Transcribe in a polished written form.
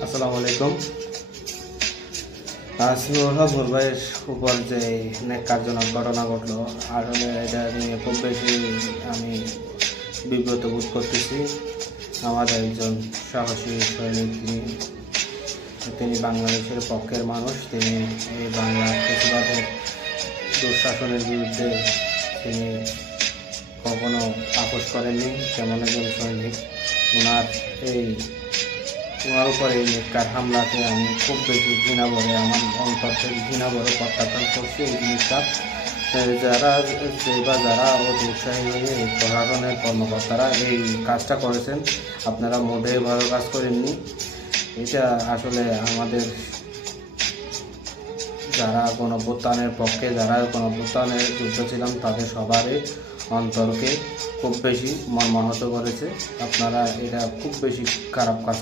আসসালামু আলাইকুম। নুরুল হক ভোর ভাইয়ের উপর যে ন্যাক্কারজনক ঘটনা ঘটলো, আসলে এটা নিয়ে খুব বেশি আমি বিব্রত বোধ করতেছি। আমাদের একজন সাহসী সৈনিক, তিনি বাংলাদেশের পক্ষের মানুষ। তিনি এই বাংলার ফ্যাসিবাদের দুঃশাসনের বিরুদ্ধে তিনি কখনো আপোষ করেননি। তেমন একজন সৈনিক, ওনার উপরে এই নেককার হামলাতে আমি খুব বেশি ঘৃণা ভরে, আমার অন্তর থেকে ঘৃণা ভরে প্রত্যাখ্যান করছি এই জিনিসটা। যারা অতি উৎসাহী হয়ে এই প্রশাসনের কর্মকর্তারা এই কাজটা করেছেন, আপনারা মোটেই ভালো কাজ করেননি। এটা আসলে আমাদের যারা গণঅভ্যুত্থানের পক্ষে, যারা গণঅভ্যুত্থানের যুদ্ধ ছিলাম, তাদের সবারই অন্তরকে খুব বেশি মর্মাহত করেছে। আপনারা এটা খুব বেশি খারাপ কাজ